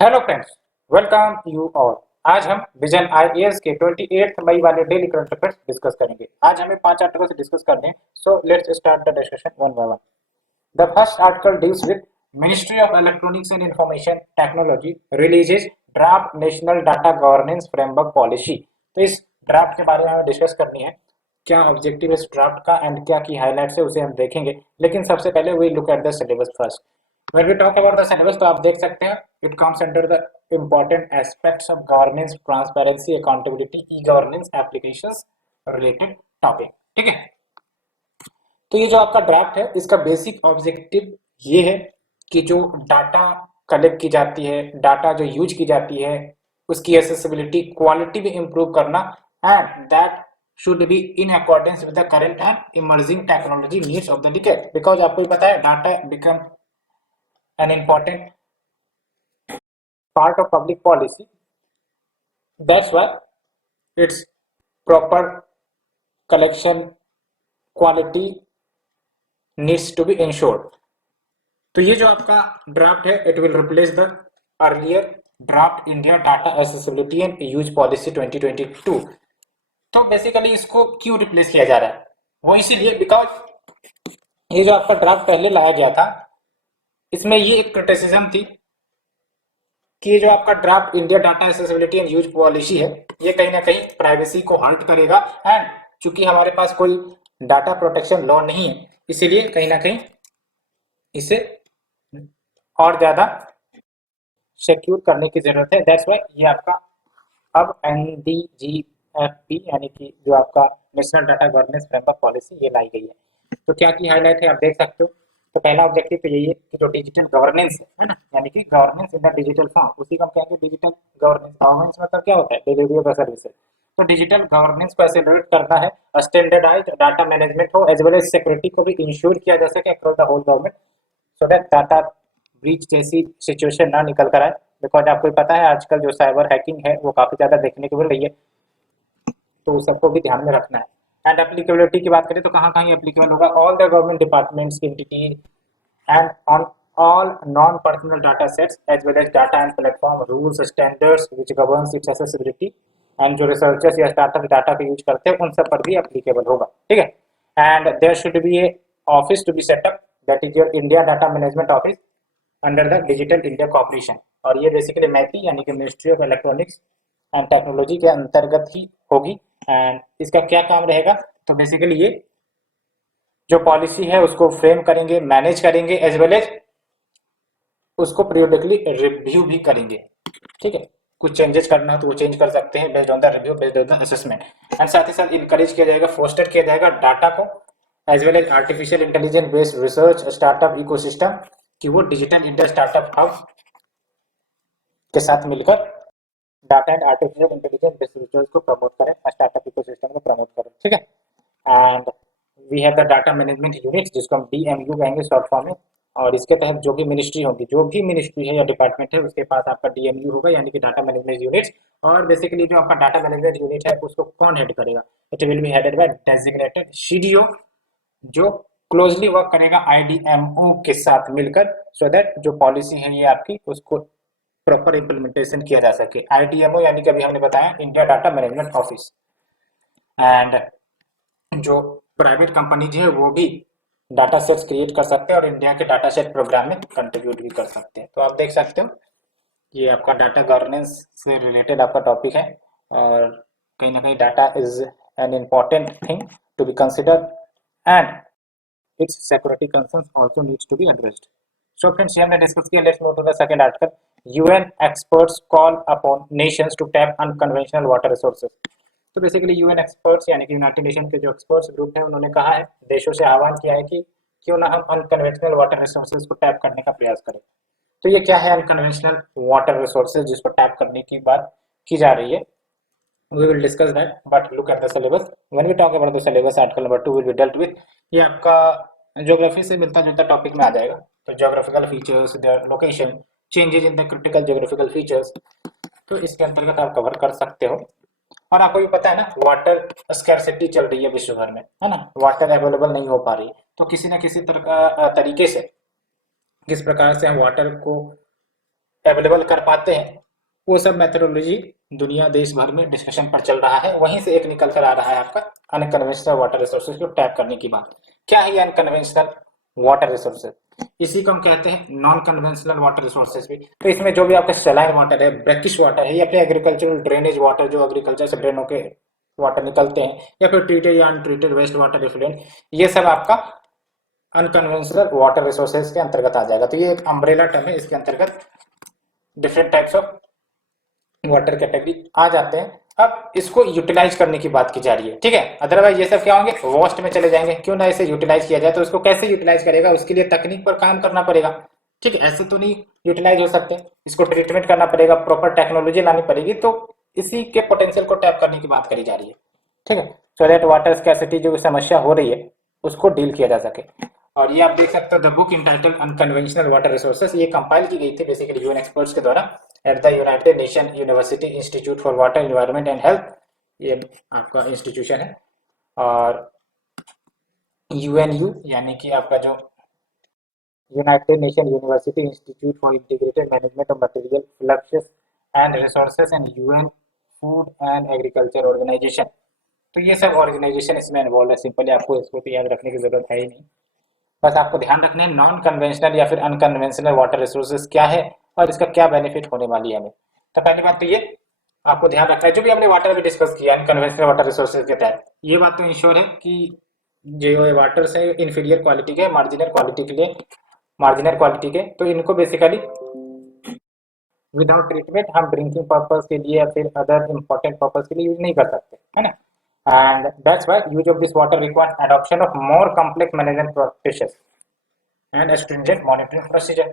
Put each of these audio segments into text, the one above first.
Hello friends, welcome you all. आज हम vision IAS के 28 मई वाले डेली करंट अफेयर्स डिस्कस करेंगे। आज हमें 5 आर्टिकल से डिस्कस करने हैं, so let's start the discussion one by one. The first article deals with ministry of electronics and information technology releases draft national data governance framework policy. तो इस draft के बारे में हमें डिस्कस करनी है, क्या ऑब्जेक्टिव है इस ड्राफ्ट का एंड क्या की हाईलाइट्स है उसे हम देखेंगे। लेकिन सबसे पहले we look at the syllabus first. When we talk about the syllabus, तो आप देख सकते हैं it comes under the important aspects of governance, transparency, accountability, e-governance, applications related topic। ठीक है, तो ये जो आपका ड्राफ्ट है इसका बेसिक ऑब्जेक्टिव ये है कि जो डाटा कलेक्ट की जाती है, डाटा जो यूज की जाती है, उसकी एसेसिबिलिटी क्वालिटी भी इंप्रूव करना and that should be in accordance with the current and emerging technology needs of the decade. Because आपको भी पता है data become an important part of public policy. That's why its proper collection quality needs to be ensured. तो ये जो आपका draft है it will replace the earlier draft India data accessibility and use policy 2022। तो basically इसको क्यों replace किया जा रहा है, वो इसीलिए बिकॉज ये जो आपका ड्राफ्ट पहले लाया गया था इसमें ये एक क्रिटिसिज्म थी कि ये जो आपका draft India data accessibility and use policy है ये कहीं ना कहीं प्राइवेसी को हर्ट करेगा एंड चूंकि हमारे पास कोई डाटा प्रोटेक्शन लॉ नहीं है इसीलिए कहीं ना कहीं इसे और ज्यादा सिक्योर करने की जरूरत है। दैट्स व्हाई ये आपका अब एनडीजीएफपी यानी कि जो आपका national data governance framework policy ये लाई गई है। तो क्या की हाईलाइट है आप देख सकते हो। तो पहला ऑब्जेक्टिव तो यही है कि जो डिजिटल गवर्नेंस है ना, यानी कि governance in the digital form, उसी को हम कहेंगे डिजिटल गवर्नेंस। गवर्नेंस मतलब क्या होता है, डिलीवरी ऑफ सर्विसेज। तो डिजिटल गवर्नेंस को एक्सेलरेट करना है, स्टैंडर्डाइज्ड डाटा मैनेजमेंट हो एज वेल एज सिक्योरिटी को भी इंश्योर किया जा सके across the whole government, so that data breach जैसी सिचुएशन ना निकल कर आए। बिकॉज आपको पता है आजकल जो साइबर हैकिंग है वो काफी ज्यादा देखने को मिल रही है, तो सबको भी ध्यान में रखना है। एंड एप्लीकेबिलिटी की बात करें तो कहाँ कहाँ एप्लीकेबल होगा, all the government departments entity and on all non-personal data sets as well as data and platform rules standards which governs its accessibility and जो researchers या startup डाटा का यूज करते हैं उन सब पर भी एप्लीकेबल होगा। ठीक है, and there should be a office to be set up that is your India data management office under the digital India corporation. और ये बेसिकली मैपी यानी कि ministry of electronics and technology के अंतर्गत ही होगी। एंड इसका क्या काम रहेगा, तो बेसिकली ये जो पॉलिसी है उसको फ्रेम करेंगे, मैनेज करेंगे एज वेल एज उसको पीरियडिकली रिव्यू भी करेंगे। ठीक है, कुछ चेंजेस करना हो तो वो चेंज कर सकते हैं based on the review, based on the assessment. And साथ ही साथ इनकरेज किया जाएगा, फोस्टर किया जाएगा डाटा को as well as artificial intelligence based research startup ecosystem कि वो डिजिटल इंडिया स्टार्टअप हब के साथ मिलकर data and artificial intelligence based research को प्रमोट करें, स्टार्टअप इकोसिस्टम को प्रमोट करें। ठीक है, and we have the data management unit जिसको हम डीएमयू कहेंगे शॉर्ट फॉर्म में। और इसके तहत जो भी मिनिस्ट्री होगी, जो भी मिनिस्ट्री है या डिपार्टमेंट है उसके पास आपका डीएमयू होगा यानी कि डाटा मैनेजमेंट यूनिट। और बेसिकली जो आपका डाटा मैनेजमेंट यूनिट है उसको कौन हेड करेगा, it will be headed by designated CDO जो क्लोजली वर्क करेगा आईडीएमओ के साथ मिलकर, सो दैट जो पॉलिसी है ये आपकी उसको प्रॉपर इम्प्लीमेंटेशन किया जा सके। आईडीएमओ यानी कि अभी हमने बताया India data management office. And जो प्राइवेट कंपनीज है वो भी डाटा सेट्स क्रिएट कर सकते हैं और इंडिया के डाटा सेट प्रोग्राम में कंट्रीब्यूट भी कर सकते हैं। तो आप देख सकते हो ये आपका डाटा गवर्नेंस से रिलेटेड आपका टॉपिक है और कहीं ना कहीं data is an important thing to be consider and its security concerns also needs to be addressed. So friends, ये हमने डिस्कस किया। Let's move to the second article. UN experts call upon nations to tap unconventional water resources. तो basically UN experts यानी कि United nation के जो experts group है उन्होंने कहा है, देशों से आह्वान किया है कि क्यों ना हम अनकन्वेंशनल वाटर रिसोर्सेज को टैप करने का प्रयास करें। तो ये क्या है अनकन्वेंशनल वाटर रिसोर्सेज जिसको टैप करने की बात की जा रही है, we will discuss that but look at the syllabus. When we talk about the syllabus, article number 2 will be dealt with, ये आपका ज्योग्राफी से मिलता जुलता टॉपिक में आ जाएगा। तो geographical features, their location, changes in the critical geographical features, तो इसके अंतर्गत आप कवर कर सकते हो। और आपको भी पता है ना वाटर स्कैरसिटी चल रही है विश्व भर में, है ना, वाटर अवेलेबल नहीं हो पा रही। तो किसी ना किसी तरीके से किस प्रकार से हम वाटर को अवेलेबल कर पाते हैं, वो सब मेथोडोलॉजी दुनिया देश भर में डिस्कशन पर चल रहा है। वहीं से एक निकल कर आ रहा है आपका अनकन्वेंशनल वाटर रिसोर्सेज को टैप करने की बात। क्या है ये अनकन्वेंशनल वाटर रिसोर्सेज? इसी को हम कहते हैं नॉन कन्वेंशनल वाटर रिसोर्सेज भी। तो इसमें जो भी आपका सलाइन वाटर है, ब्रैकिश वाटर है, या फिर एग्रीकल्चरल ड्रेनेज वाटर जो एग्रीकल्चर से ड्रेनों के वाटर निकलते हैं, या फिर ट्रीटेड या अनट्रीटेड वेस्ट वाटर इफ्लुएंट, ये सब आपका अनकन्वेंशनल वाटर रिसोर्सेज के अंतर्गत आ जाएगा। तो ये एक अम्ब्रेला टर्म है, इसके अंतर्गत different types of water category आ जाते हैं। अब इसको यूटिलाइज करने की बात की जा रही है, ठीक है। अदरवाइज ये सब क्या होंगे, वॉस्ट में चले जाएंगे। क्यों ना इसे यूटिलाइज किया जाए, तो इसको कैसे यूटिलाइज करेगा, उसके लिए तकनीक पर काम करना पड़ेगा, ठीक है। ऐसे तो नहीं यूटिलाइज हो सकते, इसको ट्रीटमेंट करना पड़ेगा, प्रॉपर टेक्नोलॉजी लानी पड़ेगी। तो इसी के पोटेंशियल को टैप करने की बात करी जा रही है, ठीक है। सो दैट वाटर स्कैसिटी जो समस्या हो रही है उसको डील किया जा सके। और ये आप देख सकते हो the book entitled unconventional water resources, ये कंपाइल की गई थी बेसिकली यूएन एक्सपर्ट्स के द्वारा at the United Nation University Institute for Water Environment and Health, ये आपका इंस्टीट्यूशन है। और यूएनयू यानी कि आपका जो United Nation University Institute for Integrated Management of Material Flux and Resources and UN Food and Agriculture Organization. तो ये सब ऑर्गेनाइजेशन इसमें इन्वॉल्व है। सिंपली आपको इसको तो याद रखने की जरूरत है ही नहीं, बस आपको ध्यान रखना है नॉन कन्वेंशनल या फिर अनकन्वेंशनल वाटर रिसोर्सेज क्या है और इसका क्या बेनिफिट होने वाली है हमें। तो पहली बात तो ये आपको ध्यान रखना है, जो भी हमने वाटर भी डिस्कस किया अनकन्वेंशनल वाटर रिसोर्सेज के तहत, ये बात तो इंश्योर है कि जो वाटर है इंफीरियर क्वालिटी के, मार्जिनल क्वालिटी के लिए, मार्जिनल क्वालिटी के, तो इनको बेसिकली विदाउट ट्रीटमेंट हम ड्रिंकिंग पर्पज के लिए या फिर अदर इंपॉर्टेंट पर्पज के लिए यूज नहीं कर सकते, है ना। And that's why use of this water requires adoption of more complex management practices and stringent monitoring procedure.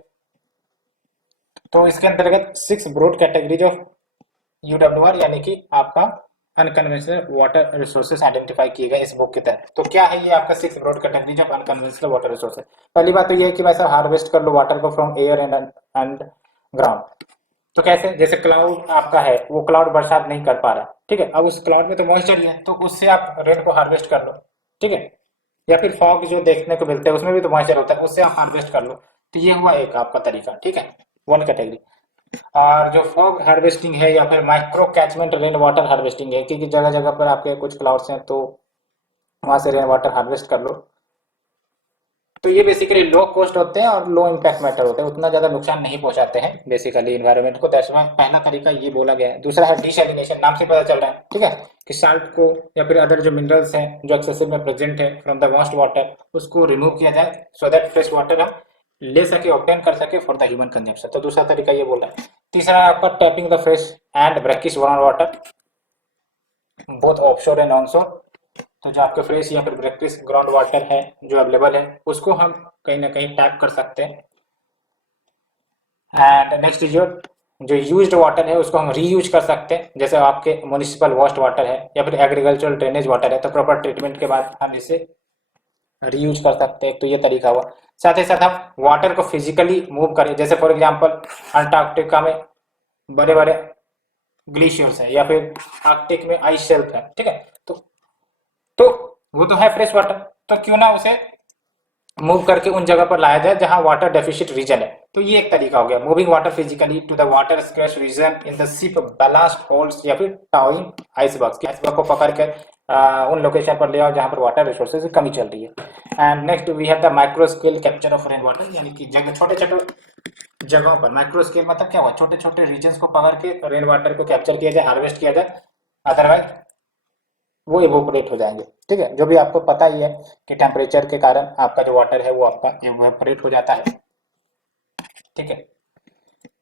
तो इसके अंतर्गत 6 ब्रॉड कैटेगरीज ऑफ यूडब्ल्यूआर यानी कि आपका अनकन्वेंशनल वाटर रिसोर्सेज आइडेंटिफाई किए गए इस बुक के तहत। तो क्या है ये आपका 6 broad categories of unconventional water resources? पहली बात तो ये है कि वैसा हार्वेस्ट कर लो वाटर को फ्रॉम एयर एंड ग्राउंड। तो कैसे, जैसे क्लाउड आपका है, वो क्लाउड बरसात नहीं कर पा रहा, ठीक है। अब उस क्लाउड में तो मॉइस्चर ही है, तो उससे आप रेन को हार्वेस्ट कर लो, ठीक है। या फिर फॉग जो देखने को मिलते हैं उसमें भी तो मॉइस्चर होता है, उससे आप हार्वेस्ट कर लो। तो ये हुआ एक आपका तरीका, ठीक है, वन कैटेगरी। और जो फॉग हार्वेस्टिंग है या फिर micro catchment rain water harvesting है, क्योंकि जगह जगह पर आपके कुछ क्लाउड्स हैं तो वहां से रेन वाटर हार्वेस्ट कर लो। तो ये बेसिकली लो कॉस्ट होते हैं और लो इम्पैक्ट मैटर होते हैं, उतना ज्यादा नुकसान नहीं पहुंचाते हैं बेसिकली इन्वायरमेंट को। दैट्स व्हाई पहला तरीका ये बोला गया है। दूसरा है डिसैलिनेशन, नाम से पता चल रहा है, ठीक है, कि साल्ट को या फिर अदर जो मिनरल्स हैं जो एक्सेसिव में प्रेजेंट है फ्रॉम द वेस्ट वाटर, उसको रिमूव किया जाए सो दैट फ्रेश वाटर हम ले सके, ऑब्टेन कर सके फॉर द ह्यूमन कंजम्पशन। तो दूसरा तरीका ये बोल रहा है। तीसरा है आपका tapping the fresh and brackish ground water both offshore and onshore. तो जो आपके फ्रेश या फिर ब्रैकिश ग्राउंड वाटर है जो अवेलेबल है, उसको हम कहीं ना कहीं टैप कर सकते हैं। एंड नेक्स्ट जो यूज्ड वाटर है उसको हम रीयूज कर सकते हैं, जैसे आपके म्युनिसिपल वेस्ट वाटर है या फिर एग्रीकल्चरल ड्रेनेज वाटर है, तो प्रॉपर ट्रीटमेंट के बाद हम इसे रीयूज कर सकते हैं। तो ये तरीका हुआ। साथ ही साथ हम वाटर को फिजिकली मूव करें, जैसे फॉर एग्जांपल अंटार्कटिका में बड़े बड़े ग्लेशियर्स है या फिर आर्कटिक में आइस शेल्फ है, ठीक है। तो वो तो है फ्रेश वाटर, तो क्यों ना उसे मूव करके उन जगह पर लाया जाए जहां वाटर डेफिशिट रीजन है। तो ये एक तरीका हो गया, moving water physically to the water scratch region in the ship ballast holds या फिर टाउइंग आइसबर्ग्स, आइसबर्ग को पकड़ कर उन लोकेशन पर ले आओ जहां पर वाटर रिसोर्सेज की कमी चल रही है। And next we have the micro scale capture of rain water, यानी कि जगह छोटे छोटे जगहों पर, माइक्रो स्केल मतलब क्या हुआ, छोटे छोटे रीजन को पकड़ के रेन वाटर को कैप्चर किया जाए, हार्वेस्ट किया जाए, अदरवाइज वो इवोपरेट हो जाएंगे, ठीक है। जो भी आपको पता ही है कि टेम्परेचर के कारण आपका जो वाटर है वो आपका इवोपरेट हो जाता है, ठीक है।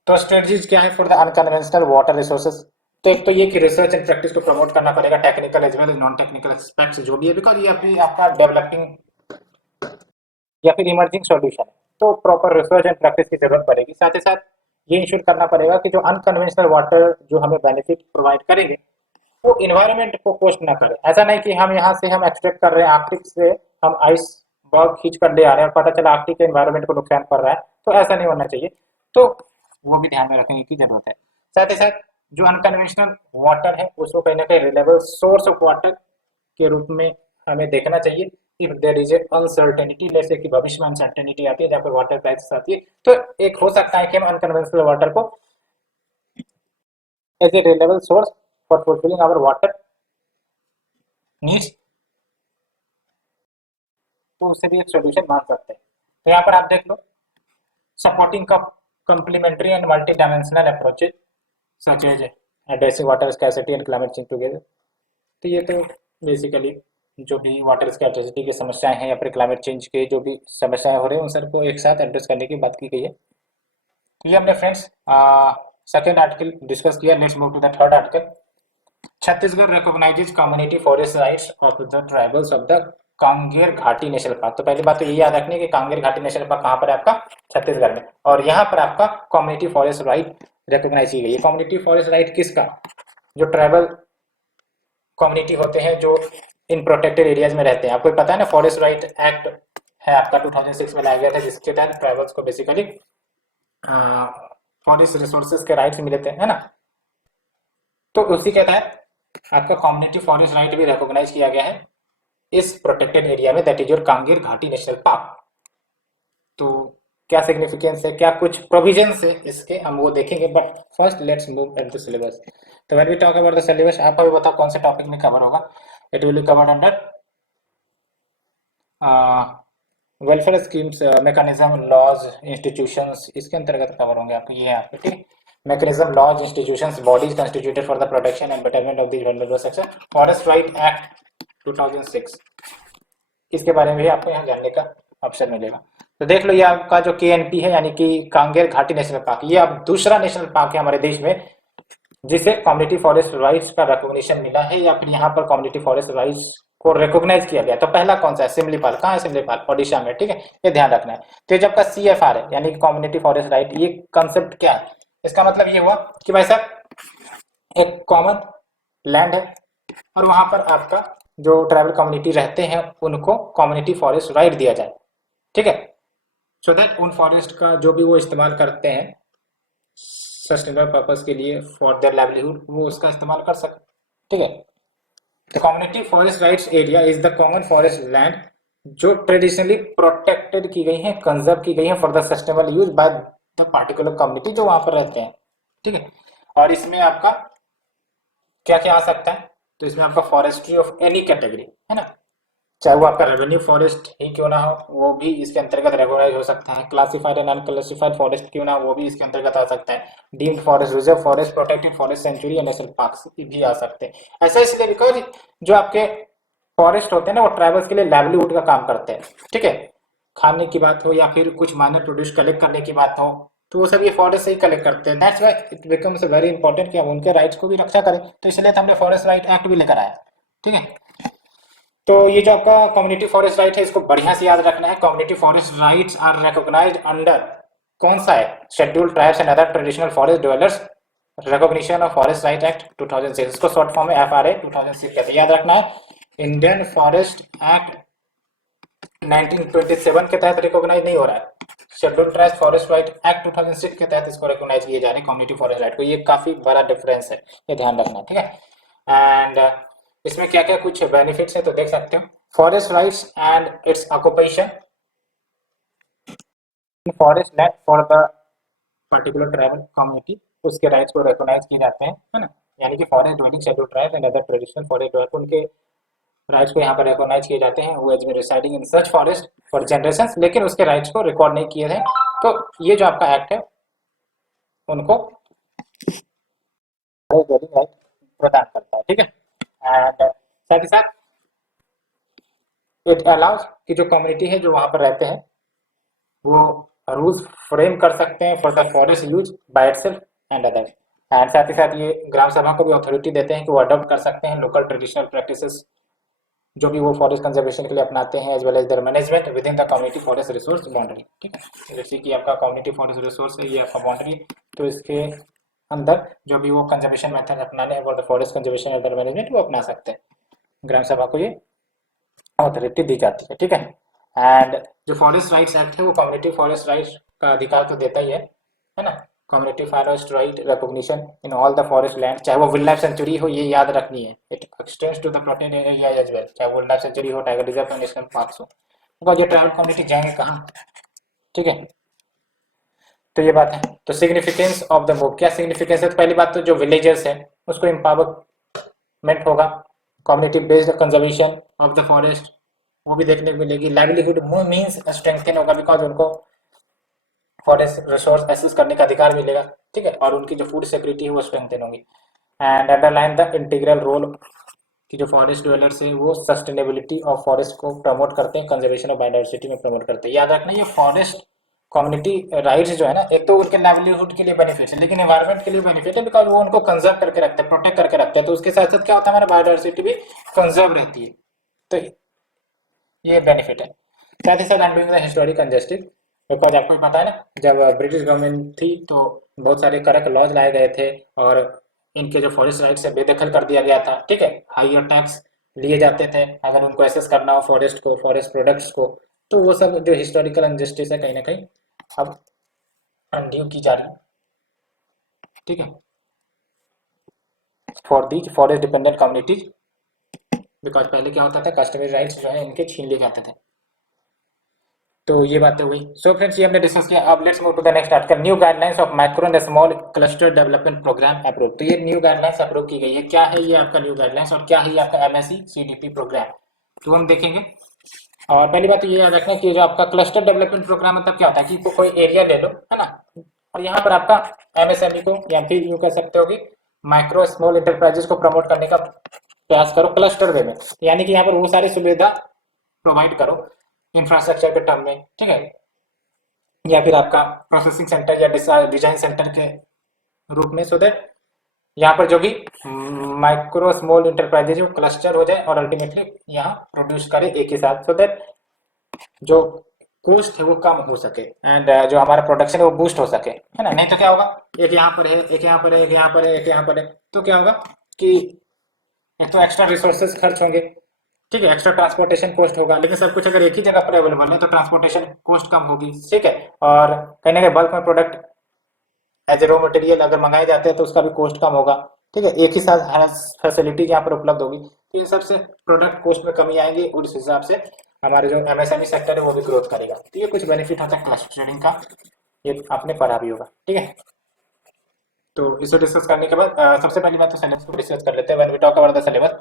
तो स्ट्रेटजीज क्या है for the unconventional water resources? तो एक तो ये कि रिसर्च एंड प्रैक्टिस को प्रमोट करना पड़ेगा, technical as well as non technical aspects जो भी है, बिकॉज ये अभी आपका डेवलपिंग या फिर इमर्जिंग सॉल्यूशन है, तो प्रॉपर रिसर्च एंड प्रैक्टिस की जरूरत पड़ेगी। साथ ही साथ ये इंश्योर करना पड़ेगा कि जो अनकन्वेंशनल वाटर जो हमें बेनिफिट प्रोवाइड करेंगे वो इन्वायरमेंट को कोस्ट ना करे। ऐसा नहीं कि हम यहाँ से हम एक्सट्रैक्ट कर रहे हैं आर्कटिक से, हम आइस बर्ग खींच कर ले आ रहे हैं और पता चला आर्कटिक के इन्वायरमेंट को नुकसान कर रहा है, तो ऐसा नहीं होना चाहिए। तो वो भी ध्यान में रखने की जरूरत है। साथ ही साथ जो अनकन्वेंशनल वाटर है उसको कहीं ना कहीं रिलायबल सोर्स ऑफ वाटर के रूप में हमें देखना चाहिए, if there is a uncertainty, जैसे कि भविष्य में अनसर्टेनिटी आती है जहाँ पर वाटर क्राइसिस आती है, तो एक हो सकता है कि हम अनकन्वेंशनल वाटर को as a reliable source for fulfilling our water needs, तो उसे भी एक सोल्यूशन मान सकते हैं। तो यहाँ पर आप देख लो, supporting complementary and multi-dimensional approaches such as addressing water scarcity and climate change together। तो ये तो बेसिकली जो भी वाटर स्कैर्सिटी की समस्याएं हैं या फिर क्लाइमेट चेंज के जो भी समस्याएं हो रही हैं उन सबको एक साथ एड्रेस करने की बात की गई है। तो ये हमने फ्रेंड्स सेकेंड आर्टिकल डिस्कस किया। Let's move to the third article. Chhattisgarh recognizes community forest rights of the tribals of the Kanger Ghati national park. तो पहली बात तो ये याद रखनी है कि कांगेर घाटी नेशनल पार्क कहाँ पर है आपका, छत्तीसगढ़ में, और यहाँ पर आपका कम्युनिटी फॉरेस्ट राइट रिकॉग्नाइज की गई है। कम्युनिटी फॉरेस्ट राइट किसका, जो ट्राइबल कम्युनिटी होते हैं जो इन प्रोटेक्टेड एरियाज में रहते हैं। आपको पता है ना, फॉरेस्ट राइट एक्ट है आपका 2006 में लाया गया था, जिसके तहत ट्राइबल्स को बेसिकली फॉरेस्ट रिसोर्सेज के राइट्स मिले थे, है ना। तो उसी के तहत आपका कम्युनिटी फॉरेस्ट राइट भी रिकॉग्नाइज किया गया है इस प्रोटेक्टेड एरिया में, that is your Kanger Ghati national park. तो क्या सिग्निफिकेंस है, क्या कुछ प्रोविजंस है इसके, हम वो देखेंगे, but first let's move at the syllabus. तो when we talk about the syllabus, आप अभी बताओ कौन से टॉपिक में कवर होगा। It will be covered under welfare schemes, mechanism, laws, institutions, इसके अंतर्गत कवर होंगे आपको, ये है आपके, ठीक। Mechanism, laws, institutions, bodies constituted for the protection and betterment of the vulnerable section, forest right act 2006, इसके बारे में भी आपको यहाँ जानने का ऑप्शन मिलेगा। तो देख लो, ये आपका जो KNP है यानी कि कांगेर घाटी नेशनल पार्क, ये अब दूसरा नेशनल पार्क है हमारे देश में जिसे कम्युनिटी फॉरेस्ट राइट्स का रिकॉग्निशन मिला है, या फिर यहाँ पर कम्युनिटी फॉरेस्ट राइट्स को रिकॉग्नाइज किया गया। तो पहला कौन सा है, सिमलीपाल। कहाँ है सिमलीपाल, ओडिशा में, ठीक है, ये ध्यान रखना है। तो जब का CFR है यानी कि कम्युनिटी फॉरेस्ट राइट, ये कंसेप्ट क्या है, इसका मतलब ये हुआ कि भाई साहब एक कॉमन लैंड है और वहां पर आपका जो ट्राइबल कम्युनिटी रहते हैं उनको कम्युनिटी फॉरेस्ट राइट दिया जाए, ठीक है, सो दैट उन फॉरेस्ट का जो भी वो इस्तेमाल करते हैं सस्टेनेबल पर्पस के लिए फॉर देयर लाइवलीहुड, वो उसका इस्तेमाल कर सके, ठीक है। The community forest rights area is the common forest land जो ट्रेडिशनली प्रोटेक्टेड की गई है, कंजर्व की गई है for the sustainable use by the particular community जो वहां पर रहते हैं, ठीक है। और इसमें आपका क्या क्या आ सकता है, तो इसमें आपका फॉरेस्ट्री ऑफ एनी कैटेगरी, है ना, चाहे वो आपका रेवेन्यू फॉरेस्ट ही क्यों ना हो, वो भी इसके अंतर्गत रेगुलाइज हो सकता है। क्लासिफाइड एंड अनक्लासिफाइड फॉरेस्ट क्यों ना हो, वो भी इसके अंतर्गत आ सकता है। Deemed forest, reserve forest, protected forest, sanctuary या नेशनल पार्क भी आ सकते हैं। ऐसा इसलिए बिकॉज जो आपके फॉरेस्ट होते हैं ना, वो ट्राइबल्स के लिए लाइवलीहुड का काम करते हैं, ठीक है। खाने की बात हो या फिर कुछ माइनर प्रोड्यूस कलेक्ट करने की बात हो, तो वो सब ये फॉरेस्ट से ही कलेक्ट करते हैं। That's why it becomes very important कि हम उनके राइट्स को भी रक्षा करें। तो इसलिए हमने फॉरेस्ट राइट एक्ट भी लेकर आया, ठीक है। तो ये जो आपका कम्युनिटी फॉरेस्ट राइट है, इसको बढ़िया से याद रखना है। Community forest rights are recognized under कौन सा है, scheduled tribes and other traditional forest dwellers recognition of forest right act 2006, इसको शॉर्ट फॉर्म में FRA 2006 कहते हैं, याद रखना है। इंडियन फॉरेस्ट एक्ट 1927 के तहत रिकॉग्नाइज नहीं हो रहा है, scheduled tribes forest right act 2006 के तहत इसको रिकॉग्नाइज किए जा रहे हैं कम्युनिटी फॉरेस्ट राइट को। ये काफी बड़ा डिफरेंस है, ये ध्यान रखना है, ठीक है। एंड इसमें क्या क्या कुछ बेनिफिट्स है तो देख सकते हो। Forest rights and its occupation, forest land for the particular tribal community, उसके राइट्स को रिकॉग्नाइज किए जाते हैं, है ना। यानी कि forest dwelling scheduled tribe and other traditional forest dweller, उनके राइट्स को यहाँ पर रिकॉग्नाइज किए जाते हैं। वो has been residing in such forest for generations, लेकिन उसके राइट्स को रिकॉर्ड नहीं किए हैं। तो ये जो आपका एक्ट है उनको राइट प्रदान करता है, ठीक है। एंड साथ ही साथ इट अलाउज कि जो कम्युनिटी है जो वहां पर रहते हैं वो रूल्स फ्रेम कर सकते हैं for the forest use by itself and others. And साथ ही साथ ये ग्राम सभा को भी अथॉरिटी देते हैं कि वो अडॉप्ट कर सकते हैं लोकल ट्रेडिशनल प्रैक्टिसेस जो भी वो फॉरेस्ट कंजर्वेशन के लिए अपनाते हैं, as well as their management within the community forest resource boundary, ठीक है। जैसे कि आपका कम्युनिटी फॉरेस्ट रिसोर्स है, ये आपका बाउंड्री, तो इसके अंदर जो भी वो कंजर्वेशन मेथड अपनाने हैं for the forest conservation and management वो अपना सकते हैं। ग्राम सभा को ये अथॉरिटी दी जाती है, ठीक है। एंड जो फॉरेस्ट राइट्स एक्ट है वो कम्युनिटी फॉरेस्ट राइट्स का अधिकार तो देता ही है ना। Community forest right recognition in all the forest land, चाहे वो वाइल्ड लाइफ सेंचुरी हो, ये याद रखनी है, it extends to the protected area as well, चाहे वाइल्ड लाइफ सेंचुरी हो, टाइगर रिजर्व हो, नेशनल पार्क हो, बिकॉज ये ट्राइबल कम्युनिटी जाएंगे कहाँ, ठीक है। तो ये बात है। तो सिग्निफिकेंस ऑफ द मूव, क्या सिग्निफिकेंस है, तो पहली बात तो जो विलेजर्स है उसको एम्पावरमेंट होगा, community based conservation of the forest वो भी देखने को मिलेगी, लाइवलीहुड मीन्स स्ट्रेंथन होगा बिकॉज उनको फॉरेस्ट रिसोर्स एक्सेस करने का अधिकार मिलेगा, ठीक है, और उनकी जो फूड सिक्योरिटी है वो स्ट्रेंथन होगी। And underline the integral role कि जो फॉरेस्ट ड्वेलर्स हैं वो सस्टेनेबिलिटी ऑफ फॉरेस्ट को प्रमोट करते हैं, कंजर्वेशन ऑफ बायोडाइवर्सिटी में प्रमोट करते हैं। याद रखना ये फॉरेस्ट कम्युनिटी राइट्स जो है ना, एक तो उनके लाइवलीहुड के लिए बेनिफिट है, लेकिन एनवायरमेंट के लिए बेनिफिट है बिकॉज वो उनको कंजर्व करके रखते हैं, प्रोटेक्ट करके रखते हैं, तो उसके साथ साथ क्या होता है हमारा बायोडाइवर्सिटी भी कंजर्व रहती है, तो ये बेनिफिट है। साथ ही साथ undoing the historic injustice, because आपको पता है ना जब ब्रिटिश गवर्नमेंट थी तो बहुत सारे कड़क लॉज लाए गए थे और इनके जो फॉरेस्ट राइट से बेदखल कर दिया गया था, ठीक है, हाइयर टैक्स लिए जाते थे अगर उनको एसेस करना हो फॉरेस्ट को, फॉरेस्ट प्रोडक्ट्स को, तो वो सब जो हिस्टोरिकल अनजस्टिस है कहीं ना कहीं अब अनड्यू की जा रही है, ठीक है, for the forest dependent communities, because पहले क्या होता था कस्टमरी राइट्स जो है इनके छीन लिए जाते थे। तो ये बातें हुई। सो फ्रेंड्स ये हमने डिस्कस किया। अब let's move to the next article, new guidelines of micro and small cluster development program approve. तो ये न्यू गाइडलाइंस अप्रूव की गई है, क्या है ये आपका न्यू गाइडलाइंस और क्या है ये आपका एमएससी सीडीपी प्रोग्राम, तो हम देखेंगे। और पहली बात तो ये याद रखना कि जो आपका क्लस्टर डेवलपमेंट प्रोग्राम मतलब क्या होता है कि कोई एरिया ले लो, है ना, और यहाँ पर आपका एमएसएमई को या फिर यूँ कह सकते हो कि माइक्रो स्मॉल इंटरप्राइजेस को प्रमोट करने का प्रयास करो क्लस्टर वे में, यानी कि यहाँ पर वो सारी सुविधा प्रोवाइड करो इंफ्रास्ट्रक्चर के टर्म में, ठीक है, या फिर आपका प्रोसेसिंग सेंटर या डिजाइन सेंटर के रूप में, सो दैट यहाँ पर जो भी माइक्रो स्मॉल इंटरप्राइजेज वो क्लस्टर हो जाए और अल्टीमेटली यहाँ प्रोड्यूस करे एक ही साथ, सो दैट जो कॉस्ट है वो कम हो सके एंड जो हमारा प्रोडक्शन है वो बूस्ट हो सके, है ना। नहीं तो क्या होगा एक यहाँ पर है, एक यहाँ पर है, एक यहाँ पर है, एक यहाँ पर है, तो क्या होगा कि एक तो एक्स्ट्रा रिसोर्सेज खर्च होंगे, ठीक है, एक्स्ट्रा ट्रांसपोर्टेशन कॉस्ट होगा, लेकिन सब कुछ अगर एक ही जगह पर अवेलेबल है तो ट्रांसपोर्टेशन कॉस्ट कम होगी, ठीक है, और कहीं ना कहीं बल्क में product as a raw material अगर मंगाए जाते हैं तो उसका भी कॉस्ट कम होगा, ठीक है, एक ही साथ हर फैसिलिटी यहाँ पर उपलब्ध होगी, तो इन सबसे प्रोडक्ट कॉस्ट में कमी आएगी और इस हिसाब से हमारे जो एमएसएमई सेक्टर है वो भी ग्रोथ करेगा। तो ये कुछ बेनिफिट होता है क्लस्टरिंग का, ये आपने पढ़ा भी होगा, ठीक है। तो इसे डिस्कस करने के बाद सबसे पहली बात तो सिलेबस को डिस्कस कर लेते हैं। When we talk about the syllabus,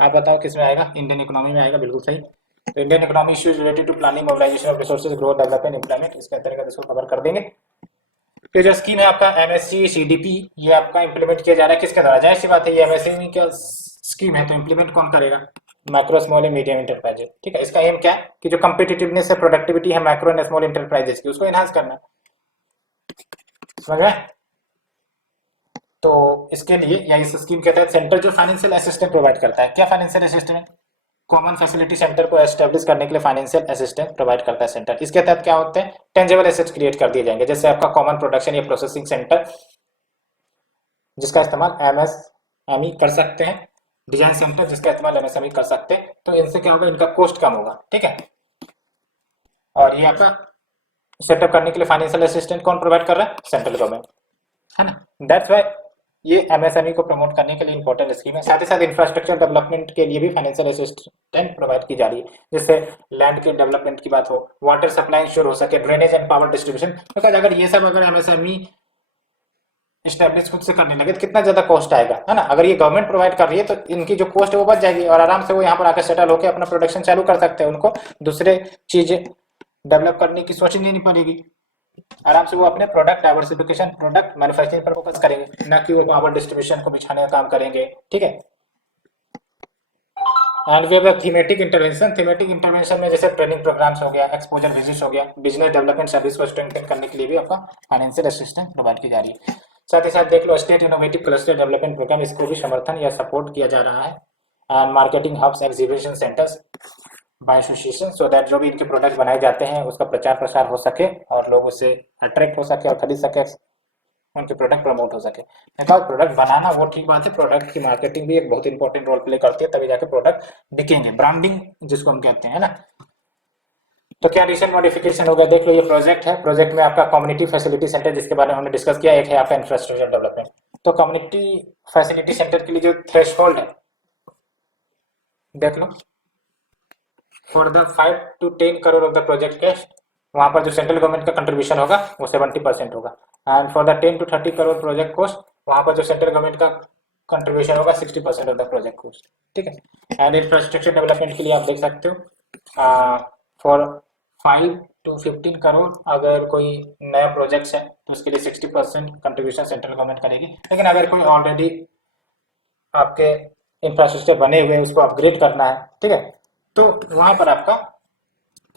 आप बताओ किस में आएगा, इंडियन इकोनॉमी में आएगा, बिल्कुल सही। तो Indian economy issues related to planning mobilisation of resources growth development implement, इसके अंतर्गत इसको कवर कर देंगे। तो जो स्कीम है आपका एमएससी सीडीपी, ये आपका इंप्लीमेंट किया जा रहा है किसके द्वारा, जाहिर सी बात है ये एमएसएमई का स्कीम है तो इंप्लीमेंट कौन करेगा, micro small and medium enterprises, ठीक है। इसका एम क्या है कि जो कंपिटिटिवनेस है प्रोडक्टिविटी है माइक्रो एंड स्मॉल इंटरप्राइजेस की उसको एनहांस करना, समझ में। तो इसके लिए या इस स्कीम के तहत सेंटर जो फाइनेंशियल असिस्टेंस प्रोवाइड करता है, क्या financial assistance, common facility centre को एस्टेब्लिश करने के लिए फाइनेंशियल असिस्टेंस प्रोवाइड करता है सेंटर। इसके तहत क्या होते हैं टेंजेबल एसेट्स क्रिएट कर दिए जाएंगे, जैसे आपका कॉमन प्रोडक्शन या प्रोसेसिंग सेंटर जिसका इस्तेमाल एमएसएमई कर सकते हैं, डिजाइन सेंटर जिसका इस्तेमाल एमएसएमई कर सकते हैं, तो इनसे क्या होगा इनका कॉस्ट कम होगा, ठीक है। और ये आपका सेटअप करने के लिए फाइनेंशियल असिस्टेंट कौन प्रोवाइड कर रहा है, सेंट्रल गवर्नमेंट, है ना। दैट्स व्हाई ये एमएसएमई को प्रमोट करने के लिए इंपॉर्टेंट स्कीम है। साथ ही साथ इंफ्रास्ट्रक्चर डेवलपमेंट के लिए भी फाइनेंशियल असिस्टेंट प्रोवाइड की जा रही है, जिससे लैंड के डेवलपमेंट की बात हो, वाटर सप्लाई इंश्योर हो सके, drainage and power distribution, because अगर ये सब अगर एमएसएमई स्टैब्लिश खुद से करने लगे तो कितना ज्यादा कॉस्ट आएगा, है ना। अगर ये गवर्नमेंट प्रोवाइड कर रही है तो इनकी जो कॉस्ट है वो बच जाएगी और आराम से वो यहाँ पर आकर सेटल होकर अपना प्रोडक्शन चालू कर सकते हैं, उनको दूसरे चीजें डेवलप करने की सोचनी नहीं पड़ेगी, आराम से वो अपने प्रोडक्ट डाइवर्सिफिकेशन प्रोडक्ट मैन्युफैक्चरिंग पर फोकस करेंगे, ना कि वो पावर डिस्ट्रीब्यूशन को बिछाने का काम करेंगे, ठीक है। And we have thematic intervention, thematic intervention में जैसे ट्रेनिंग प्रोग्राम्स हो गया, एक्सपोजर विजिट्स हो गया, बिजनेस डेवलपमेंट सर्विस को स्ट्रेंथन करने के लिए भी आपका फाइनेंशियल असिस्टेंस प्रोवाइड की जा रही है। साथ ही साथ देख लो state innovative cluster development programme, इसको भी समर्थन या सपोर्ट किया जा रहा है। And marketing hubs exhibition centres by association, so that जो भी इनके प्रोडक्ट बनाए जाते हैं उसका प्रचार प्रसार हो सके और लोग उससे अट्रैक्ट हो सके और खरीद सके, उनके प्रोडक्ट प्रमोट हो सके। बिकॉज प्रोडक्ट बनाना वो ठीक बात है, प्रोडक्ट की मार्केटिंग भी एक बहुत इंपॉर्टेंट रोल प्ले करती है, तभी जाके प्रोडक्ट बिकेंगे, ब्रांडिंग जिसको हम कहते हैं ना। तो क्या रिसेंट मॉडिफिकेशन होगा देख लो। ये प्रोजेक्ट है, प्रोजेक्ट में आपका कम्युनिटी फैसिलिटी सेंटर जिसके बारे में हमने डिस्कस किया, एक है आपका इंफ्रास्ट्रक्चर डेवलपमेंट। तो कम्युनिटी फैसिलिटी सेंटर के लिए जो थ्रेशहोल्ड है देख लो, for the 5 to 10 crore of the project cash, वहां पर जो सेंट्रल गवर्नमेंट का कंट्रीब्यूशन होगा वो 70% होगा। And for the 10 to 30 crore project cost, वहां पर जो सेंट्रल गवर्नमेंट का कंट्रीब्यूशन होगा 60% ऑफ द प्रोजेक्ट कॉस्ट। ठीक है। एंड इंफ्रास्ट्रक्चर डेवलपमेंट के लिए आप देख सकते हो, फॉर 5 to 15 करोड़ अगर कोई नया प्रोजेक्ट है तो उसके लिए 60% कंट्रीब्यूशन सेंट्रल गवर्नमेंट करेगी। लेकिन अगर कोई ऑलरेडी आपके इंफ्रास्ट्रक्चर बने हुए हैं उसको अपग्रेड करना है, ठीक है, तो वहां पर आपका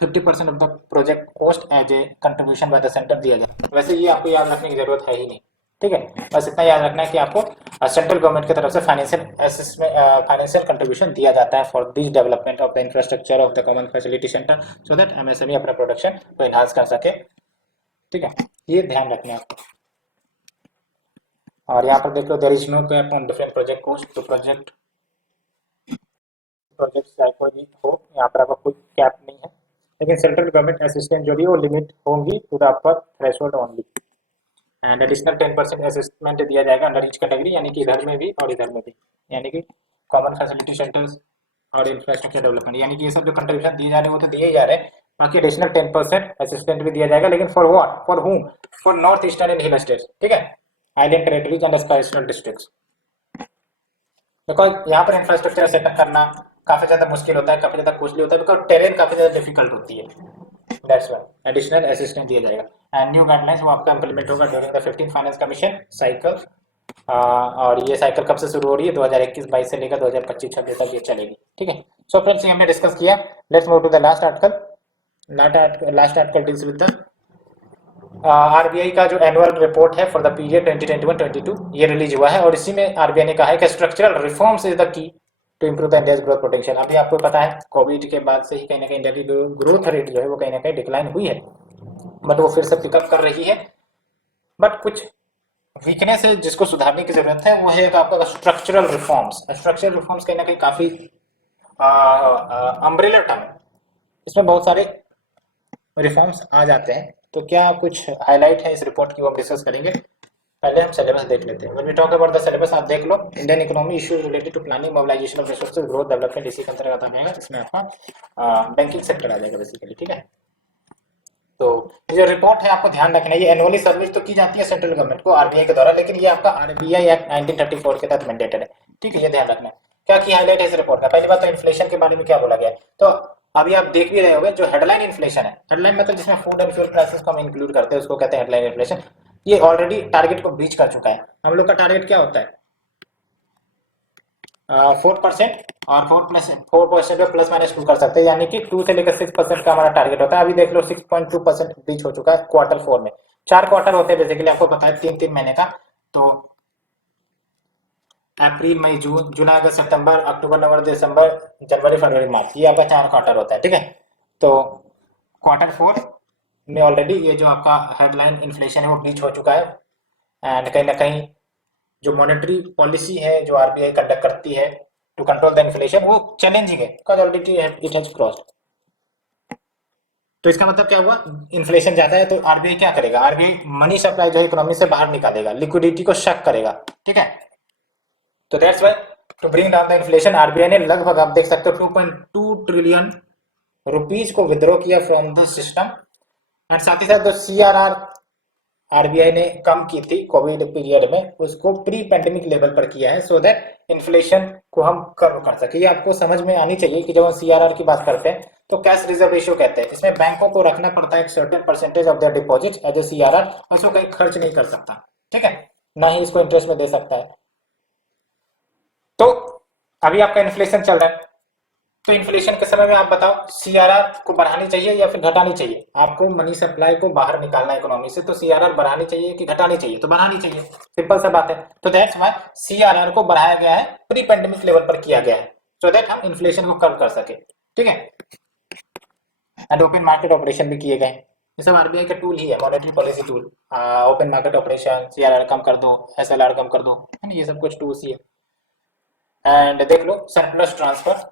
50% of the project cost as a contribution by the centre दिया जाए। वैसे ये आपको याद रखने की जरूरत है ही नहीं, ठीक है। बस इतना याद रखना है कि आपको सेंट्रल गवर्नमेंट की तरफ से फाइनेंशियल कंट्रीब्यूशन दिया जाता है for this development of the infrastructure of the common facility centre, so that MSME अपना प्रोडक्शन को एनहांस कर सके। ठीक है, ये ध्यान रखना है आपको। और यहाँ पर देख लो, there is no cap on different project cost. तो प्रोजेक्ट चाहे कोई भी हो, यहाँ पर आपका कोई कैप नहीं है, लेकिन सेंट्रल गवर्नमेंट असिस्टेंस जो भी वो लिमिट होंगी to the upper threshold only. And additional 10% assistance दिया जाएगा अंडर ईच कैटेगरी, यानी कि इधर में भी और इधर में भी, यानी कि कॉमन फैसिलिटी सेंटर्स और इंफ्रास्ट्रक्चर डेवलपमेंट, यानी कि ये सब जो कंट्रीब्यूशन दिए जा रहे हैं वो तो दिए ही जा रहे हैं। बाकी एडिशनल 10% असिस्टेंट भी दिया जाएगा, लेकिन for what, for whom, for north eastern and hill states, ठीक है, island territories and special districts. Because यहाँ पर इंफ्रास्ट्रक्चर सेटअप करना काफी ज्यादा मुश्किल होता है, काफी ज्यादा कॉस्टली होता है, बिकॉज टेरेन काफी ज्यादा डिफिकल्ट होती है। दैट्स व्हाई एडिशनल असिस्टेंस दिया जाएगा। एंड न्यू गाइडलाइंस वो आपका इंप्लीमेंट होगा during the 15th finance commission cycle. और ये साइकिल कब से शुरू हो रही है, 2021-22 से लेकर 2025-26 तक ये चलेगी। ठीक है। सो फ्रेंड्स, ये हमने डिस्कस किया। Let's move to the last article. Last article deals with the RBI का जो एनुअल रिपोर्ट है फॉर द पीरियड 2021-22 ये रिलीज हुआ है, और इसी में आरबीआई ने कहा है कि structural reforms is the key to improve the India's growth potential. अभी आपको पता है कोविड के बाद से ही कहीं ना कहीं इंडिया की ग्रोथ रेट जो है वो कहीं ना कहीं डिक्लाइन हुई है, बट वो फिर से पिकअप कर रही है। बट कुछ वीकनेस है जिसको सुधारने की जरूरत है, वो है आपका स्ट्रक्चरल रिफॉर्म्स। स्ट्रक्चरल रिफॉर्म्स कहीं ना कहीं काफी अम्ब्रेला टर्म, इसमें बहुत सारे रिफॉर्म्स आ जाते हैं। तो क्या कुछ हाईलाइट है इस रिपोर्ट की वो हम डिस्कस करेंगे। पहले हम सिलेबस देख लेते हैं। When we talk about the syllabus, आप देख लो, Indian economy issues related to planning mobilisation of resources growth development, इसी के अंतर्गत आ जाएगा। इसमें आपका बैंकिंग सेक्टर आ जाएगा बेसिकली। ठीक है, तो ये जो रिपोर्ट है आपको ध्यान रखना है, ये एनुअली सबमिट तो की जाती है सेंट्रल गवर्नमेंट को आरबीआई के द्वारा, लेकिन ये आपका आरबीआई एक्ट 1934 के तहत मैंडेटेड है। ठीक है, ये ध्यान रखना है। क्या की हाईलाइट है इस रिपोर्ट का, पहली बात तो इन्फ्लेशन के बारे में क्या बोला गया है। तो अभी आप देख भी रहे होंगे, जो हेडलाइन इन्फ्लेशन है, हेडलाइन मतलब जिसमें फूड एंड फ्यूल प्राइसेस को हम इंक्लूड करते हैं उसको कहते हैं हेडलाइन इन्फ्लेशन। ये ऑलरेडी टारगेट को ब्रीच कर चुका है। हम लोग का टारगेट क्या होता है, 4%, और 4% पे प्लस माइनस 2 कर सकते हैं, यानी कि 2 से लेकर 6% का हमारा टारगेट होता है। अभी देख लो 6.2% ब्रीच हो चुका है Q4 में। 4 क्वार्टर होते हैं बेसिकली, आपको पता है, 3-3 महीने का। तो अप्रैल, मई, जून, जुलाई, अगस्त, सितंबर, अक्टूबर, नवंबर, दिसंबर, जनवरी, फरवरी, मार्च, ये आपका 4 क्वार्टर होता है। ठीक है, तो Q4 में ऑलरेडी ये जो आपका हेडलाइन इन्फ्लेशन है वो ब्रीच हो चुका है। एंड कहीं ना कहीं जो मॉनेटरी पॉलिसी है जो आरबीआई कंडक्ट करती है टू कंट्रोल द इन्फ्लेशन, वो चैलेंजिंग है, because already it has crossed. तो इसका मतलब क्या हुआ, इन्फ्लेशन ज्यादा है तो आरबीआई क्या करेगा, आरबीआई मनी सप्लाई जो है इकोनॉमी से बाहर निकालेगा, लिक्विडिटी को शक करेगा। ठीक है, तो that's why to bring down the inflation RBI ने लगभग, आप देख सकते हो, 2.2 ट्रिलियन रुपीज को विद्रॉ किया फ्रॉम द सिस्टम। एंड साथ ही साथ जो सीआरआर आरबीआई ने कम की थी कोविड पीरियड में, उसको प्री पेंडेमिक लेवल पर किया है, सो दैट इन्फ्लेशन को हम कम कर सके। ये आपको समझ में आनी चाहिए कि जब हम सीआरआर की बात करते हैं तो कैश रिजर्व रेशियो कहते हैं। इसमें बैंकों को रखना पड़ता है एक certain percentage of their deposit as a CRR, उसको कहीं खर्च नहीं कर सकता। ठीक है, ना ही इसको इंटरेस्ट में दे सकता है। तो अभी आपका इन्फ्लेशन चल रहा है, तो इन्फ्लेशन के समय में आप बताओ सीआरआर को बढ़ानी चाहिए या फिर घटानी चाहिए। आपको मनी सप्लाई को बाहर निकालना है इकोनॉमी से, तो सीआरआर बढ़ानी चाहिए कि घटानी चाहिए, तो बढ़ानी चाहिए, सिंपल सा बात है। तो दैट्स व्हाई सीआरआर को बढ़ाया गया है, प्री पेंडेमिक लेवल पर किया गया है, सो दैट हम इन्फ्लेशन को कम कर सके। ठीक है, एंड ओपन मार्केट ऑपरेशन भी किए गए। ये सब आरबीआई का टूल ही है, monetary policy tool. Open market operation, CRR कम कर दो, एसएलआर कम कर दो, है ना, ये सब कुछ टूल्स ही है। एंड देख लो सरप्लस ट्रांसफर,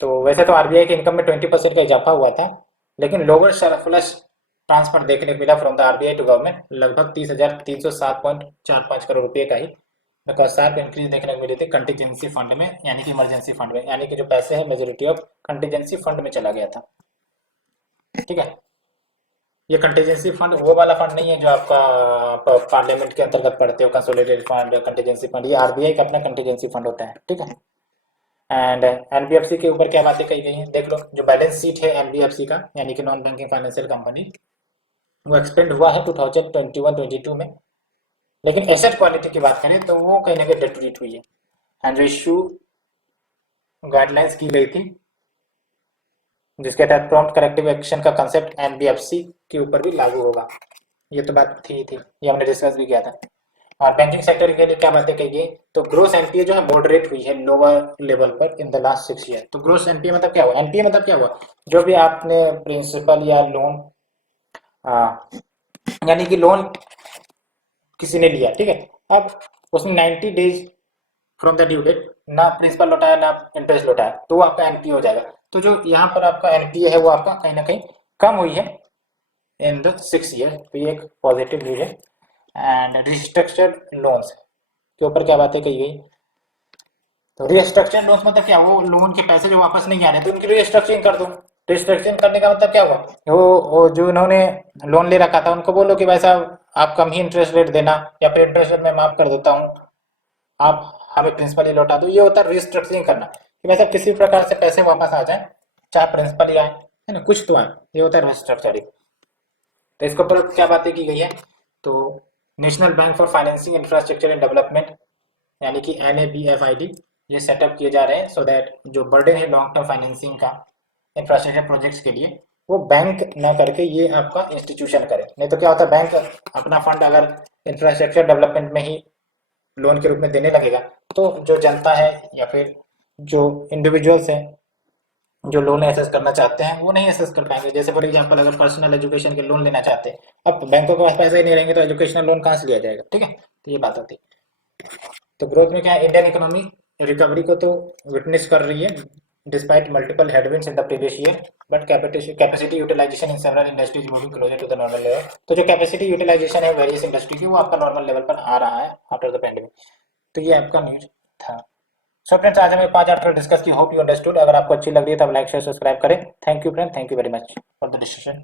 तो वैसे तो आरबीआई के इनकम में 20% का इजाफा हुआ था, लेकिन लोअर सरप्लस ट्रांसफर देखने को मिला from the RBI to government, लगभग 30,307.45 करोड़ रुपए का ही शार्प इंक्रीज देखने को मिली थी कंटीजेंसी फंड में, यानी कि इमरजेंसी फंड में, यानी कि जो पैसे है मेजोरिटी ऑफ कंटीजेंसी फंड में चला गया था। ठीक है, ये कंटीजेंसी फंड वो वाला फंड नहीं है जो आपका पार्लियामेंट के अंतर्गत पढ़ते हो, कंसोलिडेटेड फंड, कंटीजेंसी फंड, ये आरबीआई का अपना कंटीजेंसी फंड होता है। ठीक है, एंड एनबीएफसी के ऊपर क्या बातें कही गई हैं देख लो। जो बैलेंस शीट है एनबीएफसी का, यानी कि नॉन बैंकिंग फाइनेंशियल कंपनी, वो एक्सपेंड हुआ है 2021-22 में, लेकिन एसेट क्वालिटी की बात करें तो वो कहीं ना कहीं डिटोरेट हुई है। एंड इशू गाइडलाइंस की गई थी जिसके तहत प्रॉम्प्ट करेक्टिव एक्शन का कंसेप्ट एनबीएफसी के ऊपर भी लागू होगा। ये तो बात थी ये हमने डिस्कस भी किया था। और बैंकिंग सेक्टर के लिए क्या बातें कही गई, तो ग्रोस एनपीए जो है मॉडरेट हुई है लोअर लेवल पर इन द लास्ट 6 ईयर। तो ग्रोस एनपीए मतलब क्या हुआ, एनपीए मतलब क्या हुआ, जो भी आपने प्रिंसिपल या लोन, यानी कि लोन किसी ने लिया, ठीक है, अब उसने 90 days from the due date ना प्रिंसिपल लौटाया ना इंटरेस्ट लौटाया, तो वो आपका एनपीए हो जाएगा। तो जो यहाँ पर आपका एनपीए है वो आपका कहीं ना कहीं कम हुई है इन द 6 ईयर, तो ये एक पॉजिटिव न्यूज है। एंड रिस्ट्रक्चर्ड लोन्स के ऊपर क्या बातें कही गई, तो रिस्ट्रक्चर लोन्स मतलब क्या, वो लोन के पैसे जो वापस नहीं आ रहे तो उनकी रिस्ट्रक्चरिंग कर दो। रिस्ट्रक्चरिंग करने का मतलब क्या हुआ, वो जो इन्होंने लोन ले रखा था उनको बोलो कि भाई साहब आप कम ही इंटरेस्ट रेट देना, या फिर इंटरेस्ट रेट मैं माफ कर देता हूँ, आप हमें प्रिंसिपल ही लौटा दो। ये होता है रिस्ट्रक्चरिंग करना, कि भाई साहब किसी प्रकार से पैसे वापस आ जाए, चाहे प्रिंसिपल ही आए, है ना, कुछ तो आए, ये होता है रिस्ट्रक्चरिंग। तो इसके ऊपर क्या बातें की गई है, तो national bank for financing infrastructure and development, यानी कि NABFID, ये सेटअप किए जा रहे हैं सो दैट जो बर्डन है लॉन्ग टर्म फाइनेंसिंग का इंफ्रास्ट्रक्चर प्रोजेक्ट्स के लिए, वो बैंक ना करके ये आपका इंस्टीट्यूशन करे। नहीं तो क्या होता है, बैंक अपना फंड अगर इंफ्रास्ट्रक्चर डेवलपमेंट में ही लोन के रूप में देने लगेगा, तो जो जनता है या फिर जो इंडिविजुअल्स हैं जो लोन एसेस करना चाहते हैं वो नहीं एसेस कर पाएंगे। जैसे फॉर एग्जांपल अगर पर्सनल एजुकेशन के लोन लेना चाहते हैं, अब बैंकों के पास पैसे ही नहीं रहेंगे तो एजुकेशनल लोन कहाँ से लिया जाएगा। ठीक है, तो ये बात होती है। तो ग्रोथ में क्या है, इंडियन इकोनॉमी रिकवरी को तो विटनेस कर रही है despite multiple headwinds in the previous year, but capacity utilization in several industries moving closer to the normal level. तो जो कैपेसिटी यूटिलाइजेशन है वेरियस इंडस्ट्री की, वो आपका नॉर्मल लेवल पर आ रहा है आफ्टर द पेंडेमिक। तो ये आपका न्यूज था। सो फ्रेंड्स, आज हमें 5 आर्टिकल डिस्कस की, होप यू अंडरस्टूड। अगर आपको अच्छी लग रही है तो आप लाइक शेयर सब्सक्राइब करें। Thank you friend, thank you very much for the discussion.